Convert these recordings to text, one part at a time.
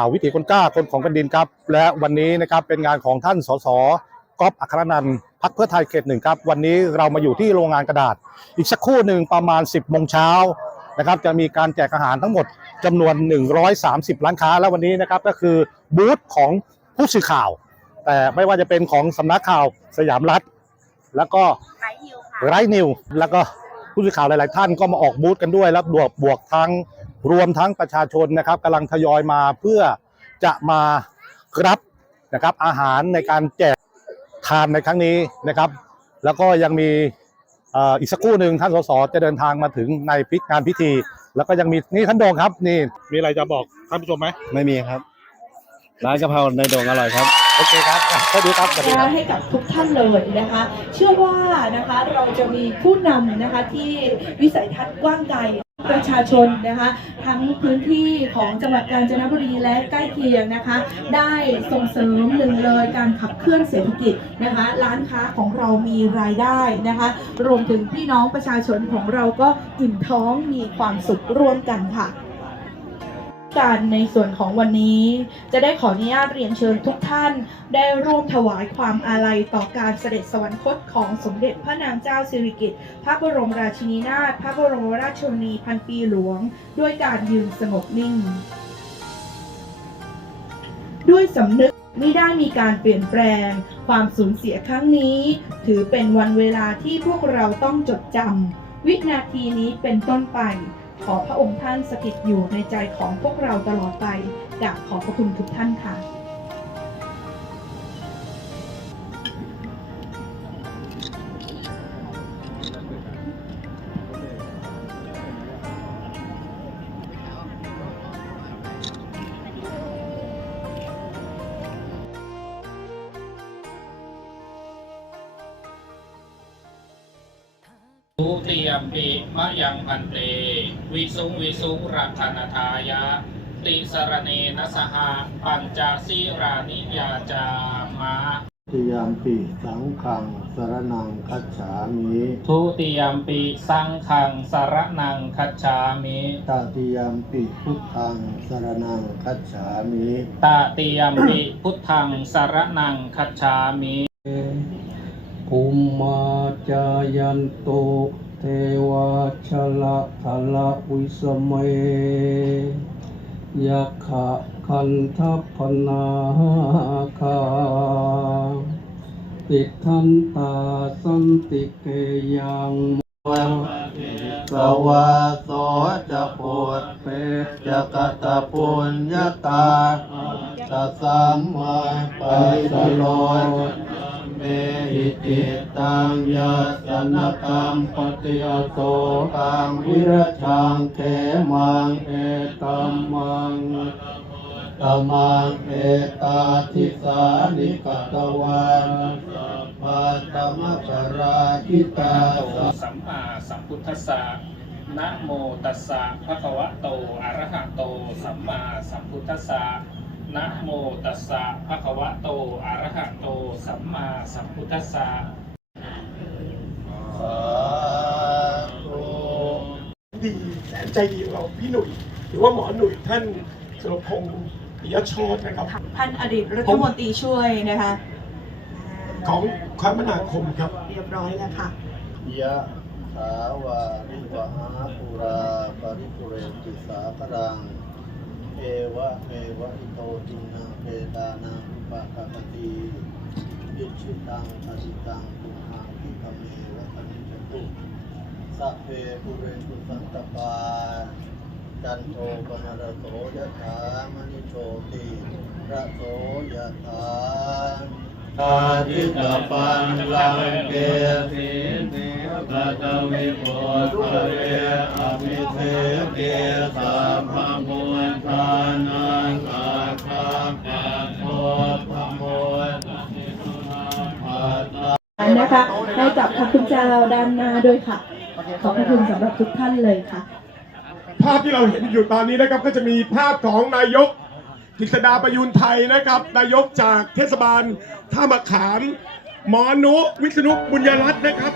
ข่าววิถีคนกล้าคนของแผ่นดินครับ และวันนี้นะครับเป็นงานของท่านสสก๊อฟอัครนันท์พักเพื่อไทยเขตหนึ่งครับ วันนี้เรามาอยู่ที่โรงงานกระดาษ อีกสักครู่หนึ่งประมาณ 10โมงเช้านะครับจะมีการแจกอาหารทั้งหมดจำนวน 130ร้านค้า แล้ววันนี้นะครับก็คือบูธของผู้สื่อข่าว แต่ไม่ว่าจะเป็นของสำนักข่าวสยามรัฐ แล้วก็ไลฟ์นิวค่ะไรนิวแล้วก็ผู้สื่อข่าวหลาย ๆ ท่านก็มาออกบูธกันด้วยแล้วบวกบวกทั้ง รวมทั้งประชาชนนะครับกำลังทยอยมาเพื่อจะมารับนะครับอาหารในการแจกทานในครั้งนี้นะครับ แล้วก็ยังมีเอ่ออีกสักครู่หนึ่งท่านสสจะเดินทางมาถึงในพิธีงานพิธี แล้วก็ยังมีนี่ท่านโดงครับนี่มีอะไรจะบอกท่านผู้ชมไหมไม่มีครับร้านกะเพราในโด่งอร่อยครับโอเคครับอะสวัสดีครับสวัสดีครับให้กับทุกท่านเลยนะคะ เชื่อว่านะคะเราจะมีผู้นำนะคะที่วิสัยทัศน์กว้างไกล ประชาชนนะคะ ทั้งพื้นที่ของจังหวัดกาญจนบุรีและใกล้เคียงนะคะ ได้ส่งเสริมหนึ่งเลยการขับเคลื่อนเศรษฐกิจนะคะ ร้านค้าของเรามีรายได้นะคะ รวมถึงพี่น้องประชาชนของเราก็อิ่มท้องมีความสุขร่วมกันค่ะ การในส่วนของวันนี้ จะได้ขออนุญาตเรียนเชิญทุกท่านได้ร่วมถวายความอาลัยต่อการเสด็จสวรรคตของสมเด็จพระนางเจ้าสิริกิติ์พระบรมราชินีนาถพระบรมราชชนนีพันปีหลวง ด้วยการยืนสงบนิ่ง ด้วยสำนึกไม่ได้มีการเปลี่ยนแปลง ความสูญเสียครั้งนี้ ถือเป็นวันเวลาที่พวกเราต้องจดจำวินาทีนี้เป็นต้นไป ขอพระองค์ท่านสถิตอยู่ในใจของพวกเราตลอดไปกราบขอบพระคุณทุกท่านค่ะ ทุติยมปิมะยังพันเตวิสุงวิสุงรักขณทายะ ติสรเนนะสหปัญจสีรานิยาจามะติยามปิสังขังสรนังคัจฉามิทุติยมปิสังขังสารนังคัจฉามิตติยามปิพุทธังสรนังคัจฉามิตติยมปิพุทธังสารนังคัจฉามิ ภูมมาจายันโตเทวาชละทละวิสเมยักขะคันทัพพนาคาติทันตาสันติเกยังสวาโสจะปุตเปจะกตะปุญญาตาตสัมมาปัสสะโล เมหิติตังยัสนตังปฏิยโสตังวิรชังเขมังเอตัมมังตมังเอตาทิสานิกตวันปัตตมะปราคิตาสะสัมมาสัมพุทธัสสะนะโมตัสสะภะคะวะโตอะระหะโต สัมมาสัมพุทธัสสะ นะโมตัสสะภะคะวะโต อะระหะโต สัมมาสัมพุทธัสสะสาธุดีแสนใจดีของเราพี่หนุ่ยหรือว่าหมอหนุ่ยท่านสุรพงศ์ปิยโชตนะครับท่านอดีตรัฐมนตรีช่วยนะคะของคมนาคมครับ เรียบร้อยแล้วค่ะยะถาวาริวหาปุราปริปุเรนติสาครัง เอวะเมวะอิโตจินังเปตานังอุปะกปติยิชิตังปฏิตังตุหังคิปะเมวะปนิจตุสัพเพปุเรนตุสันตปาจันโทปนรโสยะถามณิโชติระโสยะถาอาทิตปันลังเกสีเนกตวิโพธเรอภิเทเกสัมภมุ นะคะให้กับพระคุณเจ้าด้านหน้าด้วยค่ะ ขอบพระคุณสำหรับทุกท่านเลยค่ะ ภาพที่เราเห็นอยู่ตอนนี้นะครับก็จะมีภาพของนายกกฤษดาประยุนไทยนะครับ นายกจากเทศบาลท่ามะขามหมอนุวิษณุบุญยรัตน์นะครับ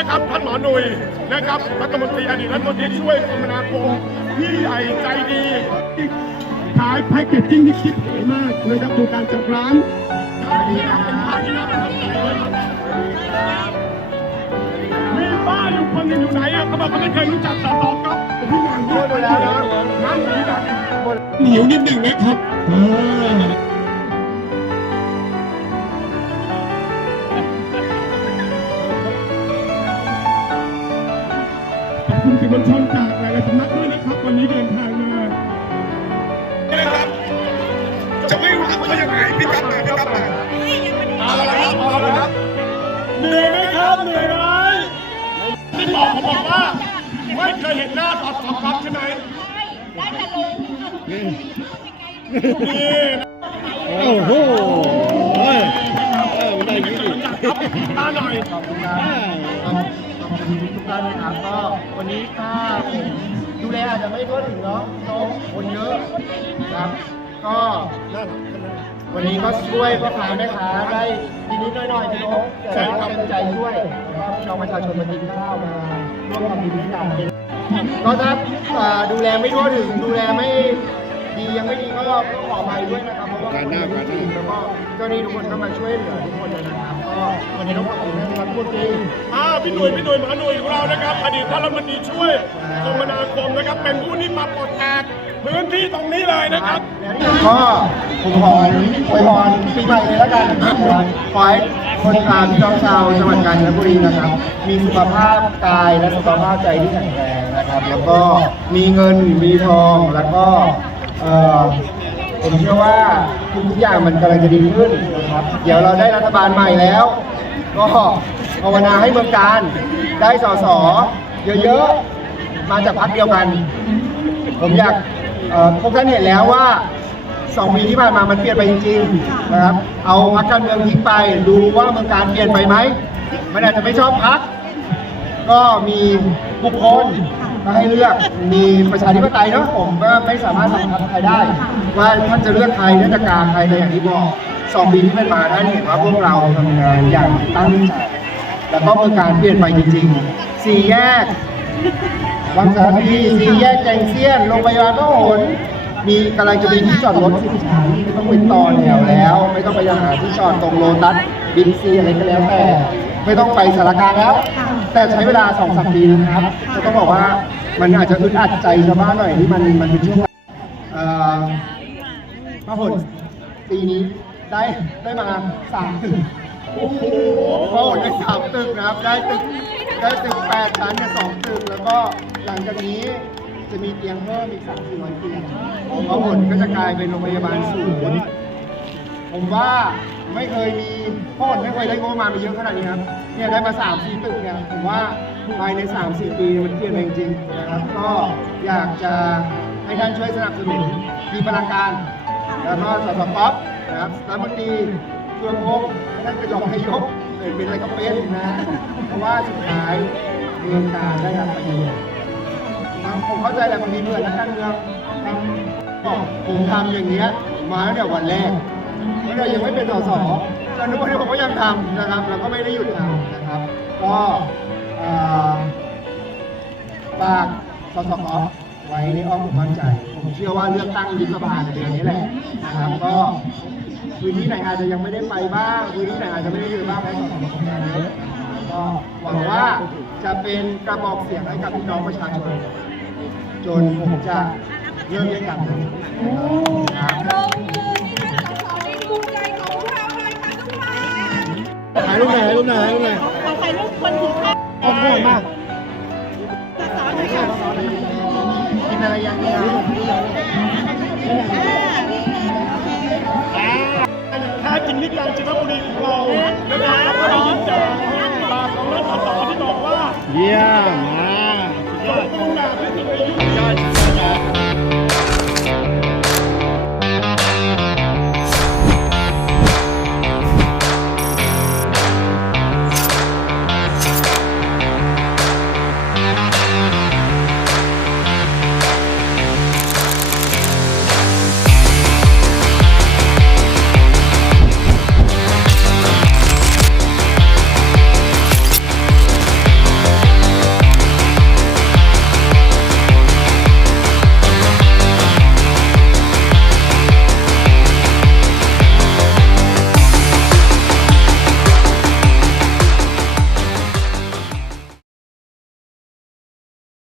นะครับท่านหมอหนุ่ยนะครับรัฐมนตรีอดีตรัฐมนตรีช่วยคมนาคมพี่ใหญ่ใจดีขายแพ็กเกจจิ้งที่คิดเก๋มากนะครับดูการจัดร้านขายดีครับเป็นภาพที่น่าประทับใจเลยมีป้าอยู่คนหนึงอยู่ไหนอะเขาบอกเขาไม่เคยรู้จักต่อต่อครับพี่งานด้วยแล้วนะนั่งอยู่ที่ไหนเหนียวนิดหนึ่งนะครับ มวลชนจากหลายๆสำนักด้วยนะครับ วันนี้เดินทางมานะครับ จะไม่รู้ว่ายังไงพี่กลับมาพี่กลับมาเอาละครับเอาละครับเหนื่อยไหมครับเหนื่อยไหมที่บอกผมบอกว่าไม่เคยเห็นหน้าสอดสอบครับใช่ไหมนี่โอ้โหเฮ้ยเออมันได้อยังนี้ดิครับตาหน่อย ขอบคุณทุกท่านนะครับก็วันนี้ถ้าผมดูแลอาจจะไม่ทั่วถึงเนาะโต๊ะคนเยอะครับ ก็วันนี้ก็ช่วยพ่อค้าแม่ค้าได้นิดๆหน่อยๆพี่โอ๊คแต่ว่าเป็นใจช่วยนะครับพี่น้องประชาชนมากินข้าวมาร่วมทำบุญด้วยกันก็ถ้าดูแลไม่ทั่วถึงดูแลไม่ ดียังไม่ดีก็ก็ขออภัยด้วยนะครับเพราะว่าการหน้าการหน้า แล้วก็เจ้าหน้าที่ทุกคนก็มาช่วยเหลือทุกคนเลยนะครับก็วันนี้ต้องขอบคุณท่านรัฐมนตรีอ่าพี่หนุ่ยพี่หนุ่ยหมาหนุ่ยของเรานะครับ อดีตท่านรัฐมนตรีช่วยคมนาคมนะครับ เป็นผู้ที่มาปลดแอกพื้นที่ตรงนี้เลยนะครับ ก็ผมขออวยพรปีใหม่เลยแล้วกันนะครับขอให้คนทานพี่น้องชาวจังหวัดกาญจนบุรีนะครับ มีสุขภาพกายและสุขภาพใจที่แข็งแรงนะครับ แล้วก็มีเงินมีทองแล้วก็เอ่อ ผมเชื่อว่าทุกอย่างมันกำลังจะดีขึ้นนะครับ เดี๋ยวเราได้รัฐบาลใหม่แล้ว ก็ภาวนาให้เมืองการได้สสเยอะๆ มาจากพรรคเดียวกัน ผมอยากพวกท่านเห็นแล้วว่าสองปีที่ผ่านมามันเปลี่ยนไปจริงๆนะครับ เอาพักการเมืองทิ้งไปดูว่าเมืองการเปลี่ยนไปไหมมันอาจจะไม่ชอบพักก็มีบุคคล มาให้เลือกมีประชาธิปไตยเนาะผมก็ไม่สามารถบังคับใครได้ ว่าท่านจะเลือกใครท่านจะกาใครในอย่างที่บอกสองปีที่ผ่านมาท่านเห็นว่าพวกเราทำงานอย่างตั้งใจแล้วก็เมือการเปลี่ยนไปจริงๆสี่แยกวังสารพีสี่แยกแจงเซียนโรงพยาบาลพระหลมีกำลังจะมีที่จอดรถสิบชั้นไม่ต้องไปต่อแถวแล้ว ไม่ต้องไปยังหาที่จอดตรงโลตัสบิ๊กซีอะไรก็แล้วแต่ ไม่ต้องไปสารกลารแล้ว แต่ใช้เวลาสองสามปีนะครับก็ต้องบอกว่ามันอาจจะอึดอัดใจชาวบ้านหน่อยที่มันมันเป็นช่วงเอ่อพระหลปีนี้ได้ได้มาสามตึกโอ้โหพระหลได้สามตึกนะครับ ได้ตึกได้ตึกแปดชั้นเนี่ยสองตึกแล้วก็หลังจากนี้จะมีเตียงเพิ่มอีกสามสี่ร้อยเตียงพระผลก็จะกลายเป็นโรงพยาบาลศูนย์ ผมว่าไม่เคยมีพ่อไม่เคยได้งบประมาณมาเยอะขนาดนี้ครับเนี่ยได้มาสามสี่ตึกเนี่ยผมว่าภายในสามสี่ปีมันเปลี่ยนไปจริงๆนะครับก็อยากจะให้ท่านช่วยสนับสนุนมีพลังการ แล้วก็สสป๊อปนะครับรัฐมนตรีชวนพงศ์ท่านเป็นรองนายกเออเป็นอะไรก็เป็นนะเพราะว่าสุดท้ายเมืองกาได้รับประโยชน์ผมเข้าใจแหละบางทีเพื่อนนักการเมืองบอกผมทำอย่างเงี้ยมาตั้งแต่วันแรก เมื่เรายังไม่เป็นสสจนทุกวันนี้ผมก็ยังทำนะครับแล้วก็ไม่ได้หยุดทำนะครับ ก็ฝากสสไว้ในอ้อมอกอ้อมใจ ผมเชื่อว่าเลือกตั้งยุบสภาในเดือนนี้แหละนะครับ ก็พื้นที่ไหนอาจจะยังไม่ได้ไปบ้างพื้นที่ไหนอาจจะไม่ได้อยู่บ้างเพราะสสทำงานเยอะก็หวังว่าจะเป็นกระบอกเสียงให้กับพี่น้องประชาชน จนผมจะเริ่มได้กลับนะครับลงมือที่ทางสอในดวงใจของพวกเราเลยค่ะทุกท่านถ่ายรูปหน่อยถ่ายรูปหน่อยถ่ายรูปหน่อยเราถ่ายรูปคนถือข้าวขอบคุณมากสาวหน่อยค่ะกินอะไรอย่างเงี้ยแท้จริงที่กาญจนบุรีของเรานะครับแล้วก็ได้ยินจากปากของรัฐสสที่บอกว่า เยี่ยมอ่าสุดยอดต้องการที่สุดในยุคการ